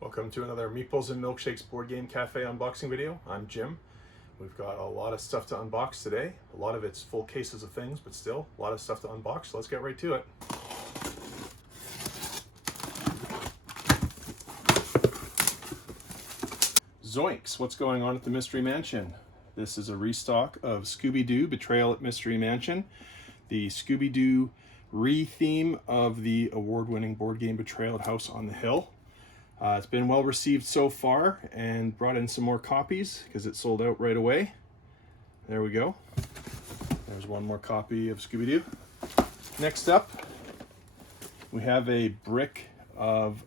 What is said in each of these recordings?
Welcome to another Meeples and Milkshakes Board Game Cafe unboxing video. I'm Jim. We've got a lot of stuff to unbox today. A lot of it's full cases of things, but still a lot of stuff to unbox, so let's get right to it. Zoinks! What's going on at the Mystery Mansion? This is a restock of Scooby-Doo Betrayal at Mystery Mansion, the Scooby-Doo re-theme of the award-winning board game Betrayal at House on the Hill. It's been well received so far and brought in some more copies because it sold out right away. There we go. There's one more copy of Scooby-Doo. Next up, we have a brick of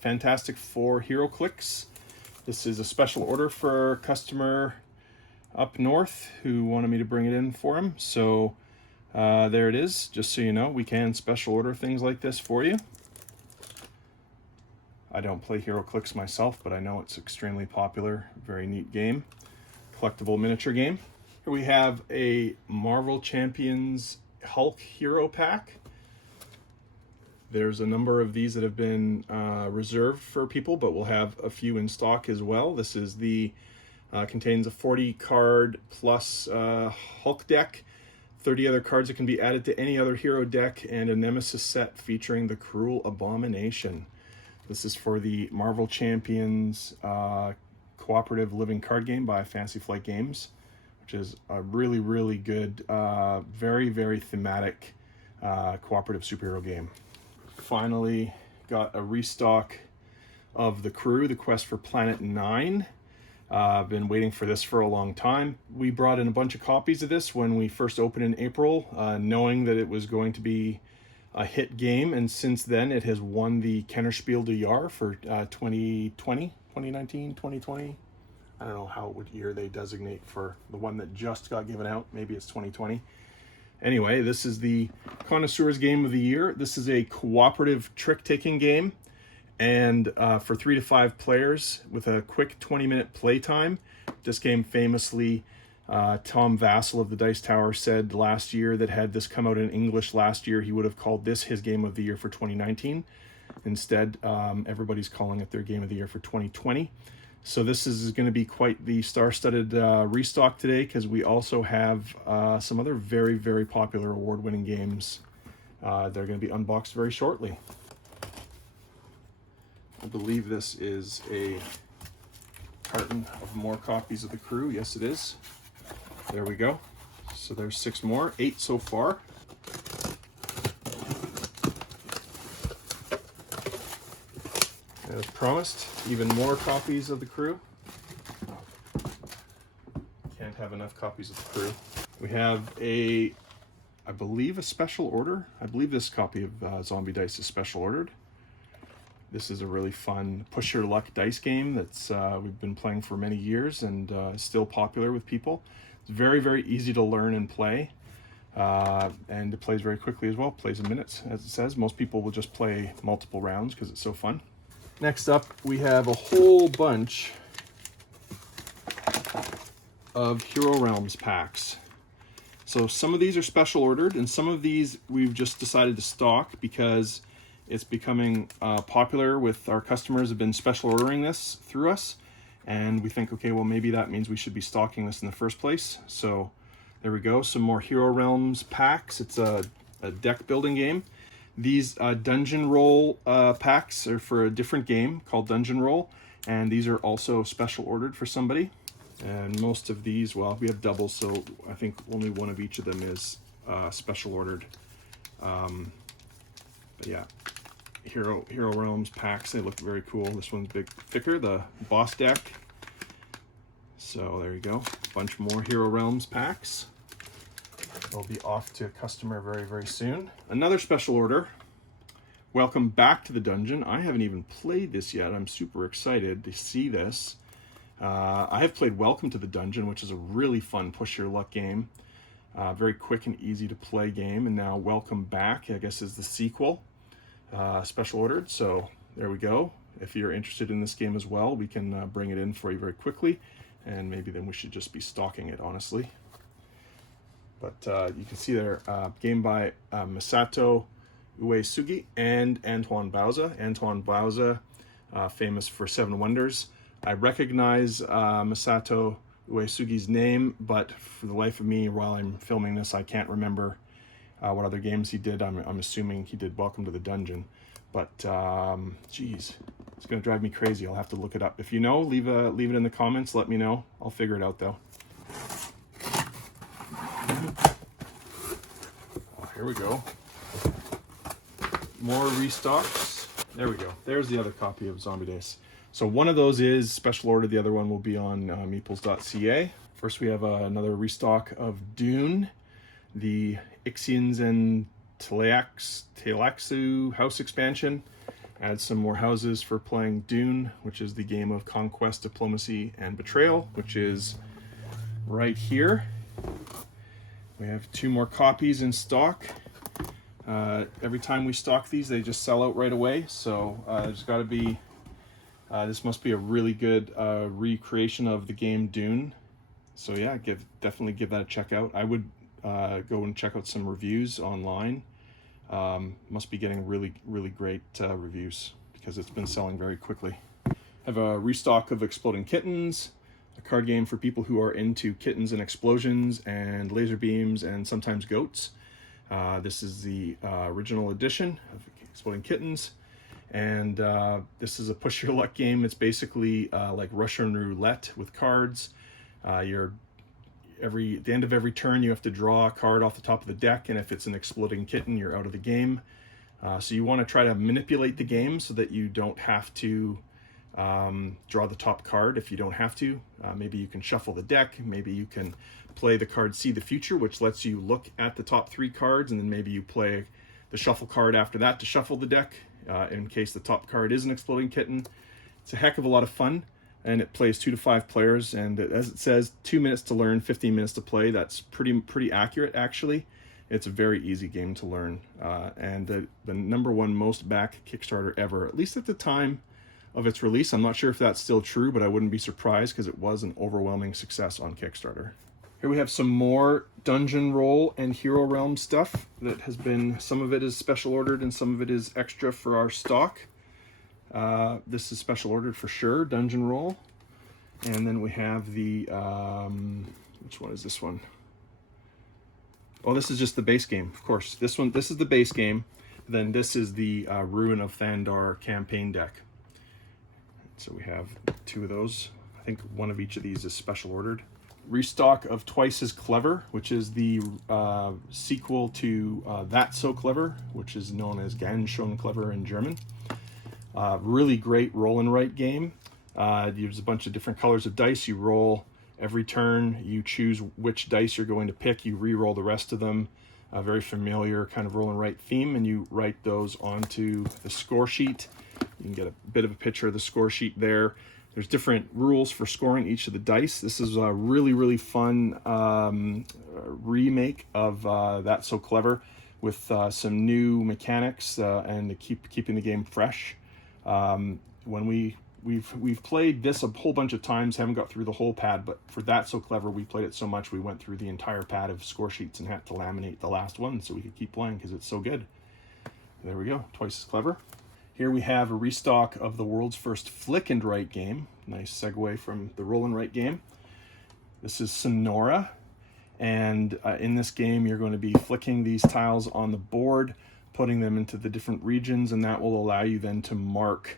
Fantastic Four HeroClix. This is a special order for a customer up north who wanted me to bring it in for him. So there it is. Just so you know, we can special order things like this for you. I don't play HeroClix myself, but I know it's extremely popular. Very neat game. Collectible miniature game. Here we have a Marvel Champions Hulk Hero Pack. There's a number of these that have been reserved for people, but we'll have a few in stock as well. This is the contains a 40 card plus Hulk deck, 30 other cards that can be added to any other hero deck, and a Nemesis set featuring the Cruel Abomination. This is for the Marvel Champions cooperative living card game by Fantasy Flight Games, which is a really, really good, very, very thematic cooperative superhero game. Finally got a restock of The Crew, The Quest for Planet 9. I've been waiting for this for a long time. We brought in a bunch of copies of this when we first opened in April, knowing that it was going to be a hit game, and since then it has won the Kennerspiel du Jahr for 2020, 2019, 2020. I don't know what year they designate for the one that just got given out. Maybe it's 2020. Anyway, this is the Connoisseur's Game of the Year. This is a cooperative trick-taking game, and for 3 to 5 players with a quick 20-minute play time. This game famously, Tom Vassell of the Dice Tower said last year that had this come out in English last year, he would have called this his Game of the Year for 2019. Instead, everybody's calling it their Game of the Year for 2020. So this is going to be quite the star-studded restock today, because we also have some other very, very popular award-winning games. They're going to be unboxed very shortly. I believe this is a carton of more copies of The Crew. Yes, it is. There we go. So there's 6 more, 8 so far. As promised, even more copies of The Crew. Can't have enough copies of The Crew. We have I believe a special order. I believe this copy of Zombie Dice is special ordered. This is a really fun push your luck dice game that's we've been playing for many years and still popular with people. It's very, very easy to learn and play, and it plays very quickly as well. Plays in minutes, as it says. Most people will just play multiple rounds because it's so fun. Next up, we have a whole bunch of Hero Realms packs. So some of these are special ordered, and some of these we've just decided to stock because it's becoming popular with our customers have been special ordering this through us. And we think, okay, well, maybe that means we should be stocking this in the first place. So there we go, some more Hero Realms packs. It's a deck building game. These Dungeon Roll packs are for a different game called Dungeon Roll. And these are also special ordered for somebody. And most of these, well, we have doubles, so I think only one of each of them is special ordered. But yeah. Hero Realms packs, they look very cool. This one's big, thicker, the boss deck. So there you go, a bunch more Hero Realms packs. They'll be off to a customer very, very soon. Another special order. Welcome Back to the Dungeon. I haven't even played this yet. I'm super excited to see this. I have played Welcome to the Dungeon, which is a really fun push your luck game. Very quick and easy to play game. And now Welcome Back, I guess, is the sequel. Special ordered, so there we go. If you're interested in this game as well, we can bring it in for you very quickly, and maybe then we should just be stocking it, honestly. But you can see there, game by Masato Uesugi and Antoine Bauza. Antoine Bauza famous for Seven Wonders. I recognize Masato Uesugi's name, but for the life of me, while I'm filming this, I can't remember what other games he did. I'm assuming he did Welcome to the Dungeon, but geez, it's gonna drive me crazy. I'll have to look it up. If you know, leave it in the comments. Let me know. I'll figure it out though. Oh, here we go. More restocks. There we go. There's the other copy of Zombie Days. So one of those is special order. The other one will be on meeples.ca. First, we have another restock of Dune, the Ixians and Tleilaxu house expansion. Add some more houses for playing Dune, which is the game of conquest, diplomacy, and betrayal, which is right here. We have 2 more copies in stock. Every time we stock these, they just sell out right away. So there's got to be, this must be a really good recreation of the game Dune. So yeah, definitely give that a check out. I would go and check out some reviews online. Must be getting really great reviews because it's been selling very quickly. I have a restock of Exploding Kittens, a card game for people who are into kittens and explosions and laser beams and sometimes goats. This is the original edition of Exploding Kittens, and this is a push your luck game. It's basically like Russian roulette with cards. At the end of every turn, you have to draw a card off the top of the deck, and if it's an exploding kitten, you're out of the game. So you want to try to manipulate the game so that you don't have to draw the top card if you don't have to. Maybe you can shuffle the deck, maybe you can play the card See the Future, which lets you look at the top 3 cards, and then maybe you play the shuffle card after that to shuffle the deck in case the top card is an exploding kitten. It's a heck of a lot of fun, and it plays 2 to 5 players, and as it says, 2 minutes to learn, 15 minutes to play. That's pretty accurate, actually. It's a very easy game to learn, and the #1 most backed Kickstarter ever, at least at the time of its release. I'm not sure if that's still true, but I wouldn't be surprised because it was an overwhelming success on Kickstarter. Here we have some more Dungeon Roll and Hero Realm stuff that has been, some of it is special ordered and some of it is extra for our stock. This is special ordered for sure, Dungeon Roll. And then we have the, which one is this one? Oh, this is just the base game, of course. This is the base game. Then this is the Ruin of Thandar campaign deck. So we have 2 of those. I think one of each of these is special ordered. Restock of Twice as Clever, which is the sequel to That's So Clever, which is known as Ganz schön clever in German. Really great roll and write game. There's a bunch of different colors of dice. You roll every turn. You choose which dice you're going to pick. You re-roll the rest of them. A very familiar kind of roll and write theme, and you write those onto the score sheet. You can get a bit of a picture of the score sheet there. There's different rules for scoring each of the dice. This is a really fun remake of That's So Clever with some new mechanics and keeping the game fresh. When we've played this a whole bunch of times, haven't got through the whole pad, but for That's So Clever, we played it so much we went through the entire pad of score sheets and had to laminate the last one so we could keep playing because it's so good. There we go, Twice as Clever. Here we have a restock of the world's first flick and write game. Nice segue from the roll and write game. This is Sonora, and in this game you're going to be flicking these tiles on the board, putting them into the different regions, and that will allow you then to mark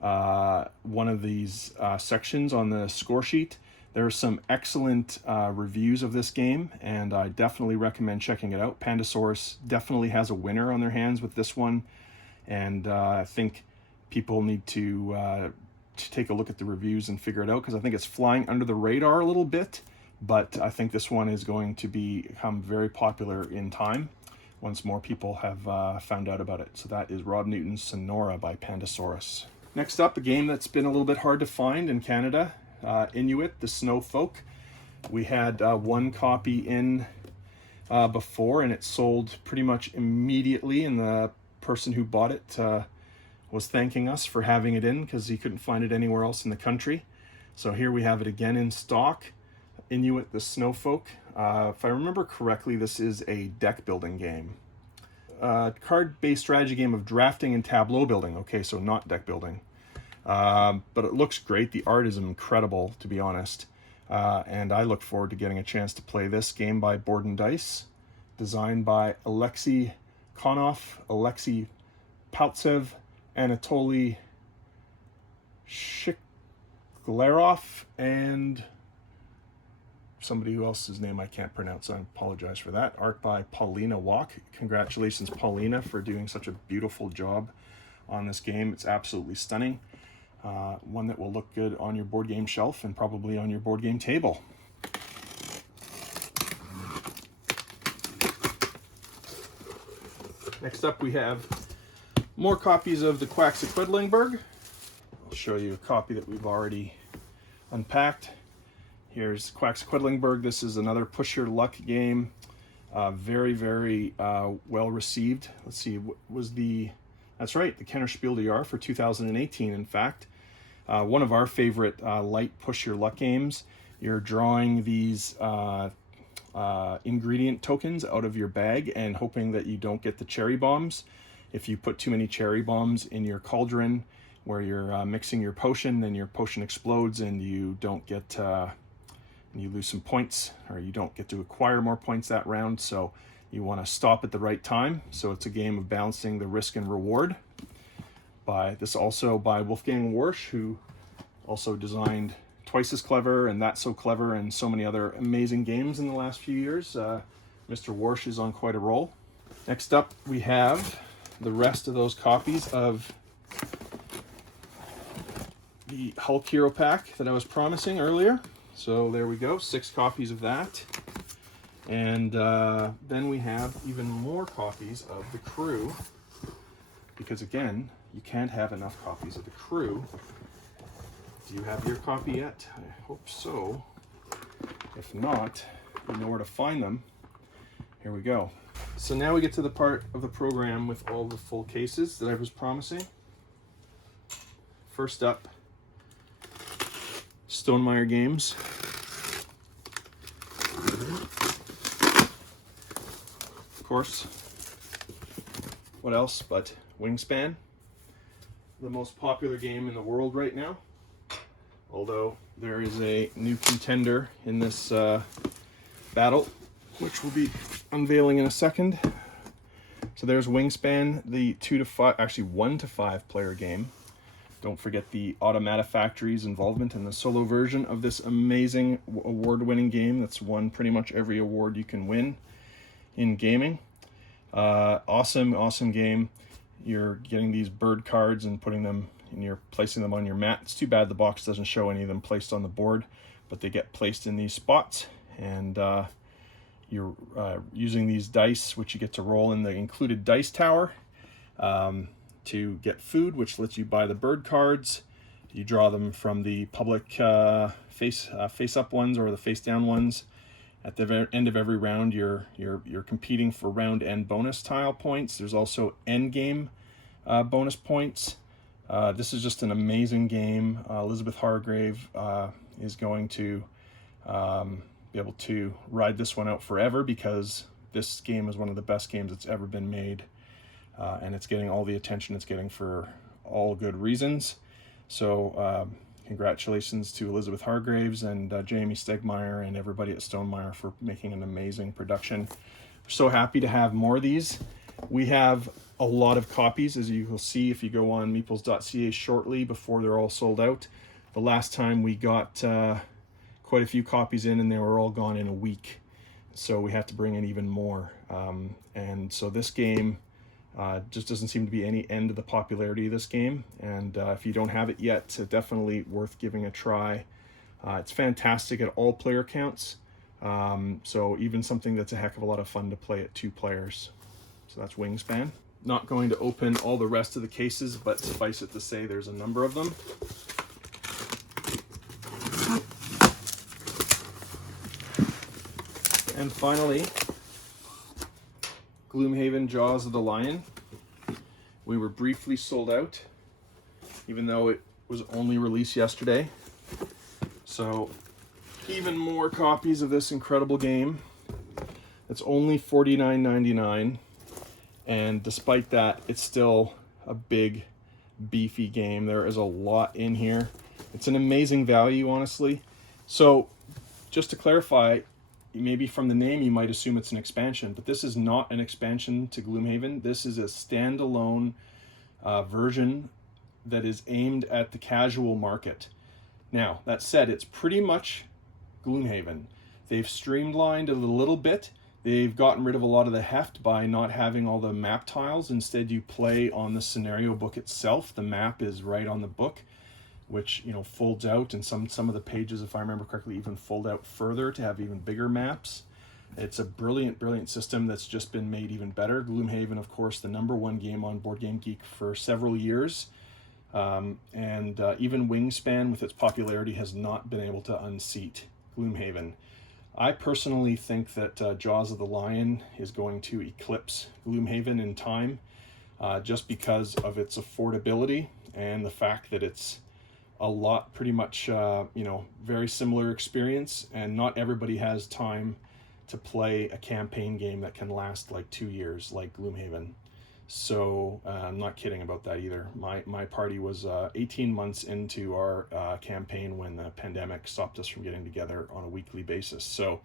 one of these sections on the score sheet. There are some excellent reviews of this game, and I definitely recommend checking it out. Pandasaurus definitely has a winner on their hands with this one. And I think people need to take a look at the reviews and figure it out, because I think it's flying under the radar a little bit, but I think this one is going to become very popular in time once more people have found out about it. So that is Rob Newton's Sonora by Pandasaurus. Next up, a game that's been a little bit hard to find in Canada, Inuit, the Snow Folk. We had 1 copy in before, and it sold pretty much immediately, and the person who bought it was thanking us for having it in because he couldn't find it anywhere else in the country. So here we have it again in stock, Inuit the Snowfolk. If I remember correctly, this is a deck building game. Card-based strategy game of drafting and tableau building. Okay, so not deck building. But it looks great. The art is incredible, to be honest. And I look forward to getting a chance to play this game by Board and Dice, designed by Alexei Konov, Alexei Paltsev, Anatoly Shiklerov, and somebody else's name I can't pronounce. I apologize for that. Art by Paulina Walk. Congratulations, Paulina, for doing such a beautiful job on this game. It's absolutely stunning. One that will look good on your board game shelf and probably on your board game table. Next up, we have more copies of the Quacks of Quedlinburg. I'll show you a copy that we've already unpacked. Here's Quacks of Quedlinburg. This is another push your luck game. Very, very well received. Let's see, what was that's right, the Kenner Spiel des Jahres for 2018, in fact. One of our favorite light push your luck games. You're drawing these ingredient tokens out of your bag and hoping that you don't get the cherry bombs. If you put too many cherry bombs in your cauldron where you're mixing your potion, then your potion explodes and you don't get, you lose some points, or you don't get to acquire more points that round. So you want to stop at the right time. So it's a game of balancing the risk and reward. Also by Wolfgang Warsch, who also designed Twice as Clever and That's So Clever and so many other amazing games in the last few years. Mr. Warsch is on quite a roll. Next up, we have the rest of those copies of the Hulk Hero Pack that I was promising earlier. So there we go, 6 copies of that. And then we have even more copies of the Crew, because again, you can't have enough copies of the Crew. Do you have your copy yet? I hope so. If not, you know where to find them. Here we go. So now we get to the part of the program with all the full cases that I was promising. First up, Stonemaier Games. Of course, what else but Wingspan, the most popular game in the world right now. Although there is a new contender in this battle, which we'll be unveiling in a second. So there's Wingspan, the 1 to 5 player game. Don't forget the Automata Factory's involvement in the solo version of this amazing award-winning game that's won pretty much every award you can win in gaming. Awesome game. You're getting these bird cards and putting them, and you're placing them on your mat. It's too bad the box doesn't show any of them placed on the board, but they get placed in these spots, and you're using these dice, which you get to roll in the included dice tower, to get food, which lets you buy the bird cards. You draw them from the public face-up ones or the face-down ones. At the end of every round, you're competing for round end bonus tile points. There's also end game bonus points. This is just an amazing game. Elizabeth Hargrave is going to be able to ride this one out forever, because this game is one of the best games that's ever been made, and it's getting all the attention it's getting for all good reasons. So congratulations to Elizabeth Hargraves and Jamie Stegmaier and everybody at Stonemaier for making an amazing production. We're so happy to have more of these. We have a lot of copies, as you will see if you go on meeples.ca shortly, before they're all sold out. The last time we got quite a few copies in, and they were all gone in a week. So we had to bring in even more. And so this game just doesn't seem to be any end to the popularity of this game. And if you don't have it yet, it's definitely worth giving a try. It's fantastic at all player counts. So even something that's a heck of a lot of fun to play at 2 players. So that's Wingspan. Not going to open all the rest of the cases, but suffice it to say there's a number of them. And finally, Gloomhaven Jaws of the Lion. We were briefly sold out, even though it was only released yesterday. So even more copies of this incredible game. It's only $49.99, and despite that, it's still a big beefy game. There is a lot in here. It's an amazing value, honestly. So just to clarify, maybe from the name you might assume it's an expansion, but this is not an expansion to Gloomhaven. This is a standalone version that is aimed at the casual market. Now, that said, it's pretty much Gloomhaven. They've streamlined it a little bit. They've gotten rid of a lot of the heft by not having all the map tiles. Instead, you play on the scenario book itself. The map is right on the book, which, you know, folds out, and some of the pages, if I remember correctly, even fold out further to have even bigger maps. It's a brilliant system that's just been made even better. Gloomhaven, of course, the #1 game on Board Game Geek for several years. Even Wingspan, with its popularity, has not been able to unseat Gloomhaven. I personally think that Jaws of the Lion is going to eclipse Gloomhaven in time, just because of its affordability and the fact that it's a lot, pretty much, you know, very similar experience, and not everybody has time to play a campaign game that can last like 2 years like Gloomhaven. So I'm not kidding about that either. My party was 18 months into our campaign when the pandemic stopped us from getting together on a weekly basis. So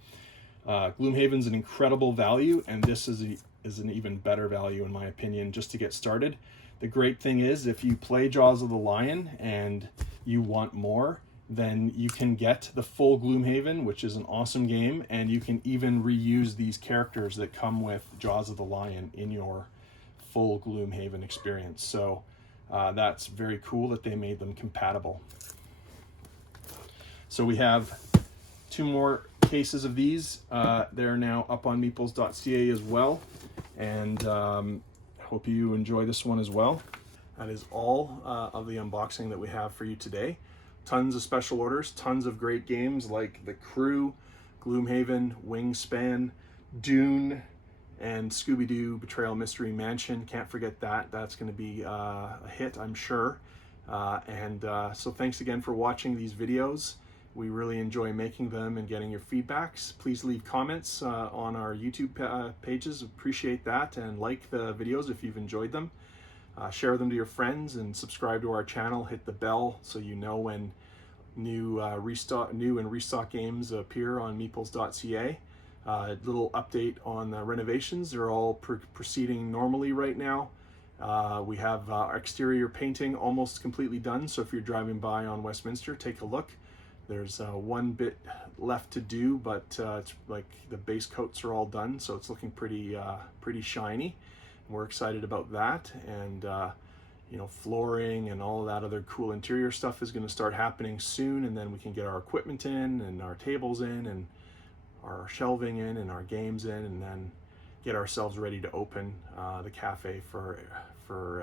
Gloomhaven's an incredible value, and this is an even better value in my opinion, just to get started. The great thing is, if you play Jaws of the Lion and you want more, then you can get the full Gloomhaven, which is an awesome game, and you can even reuse these characters that come with Jaws of the Lion in your full Gloomhaven experience. So that's very cool that they made them compatible. So we have 2 more cases of these. They're now up on meeples.ca as well, and hope you enjoy this one as well. That is all of the unboxing that we have for you today. Tons of special orders, tons of great games like The Crew, Gloomhaven, Wingspan, Dune, and Scooby-Doo Betrayal Mystery Mansion. Can't forget that. That's going to be a hit, I'm sure. So thanks again for watching these videos. We really enjoy making them and getting your feedbacks. Please leave comments on our YouTube pages. Appreciate that, and like the videos if you've enjoyed them. Share them to your friends and subscribe to our channel. Hit the bell so you know when new and restock games appear on meeples.ca. Little update on the renovations. They're all proceeding normally right now. We have our exterior painting almost completely done, so if you're driving by on Westminster, take a look. There's one bit left to do, but it's like the base coats are all done, so it's looking pretty shiny. We're excited about that, and you know, flooring and all of that other cool interior stuff is going to start happening soon, and then we can get our equipment in and our tables in and our shelving in and our games in, and then get ourselves ready to open the cafe for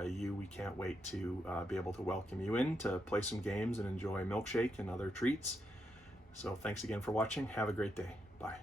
you. We can't wait to be able to welcome you in to play some games and enjoy a milkshake and other treats. So thanks again for watching. Have a great day. Bye.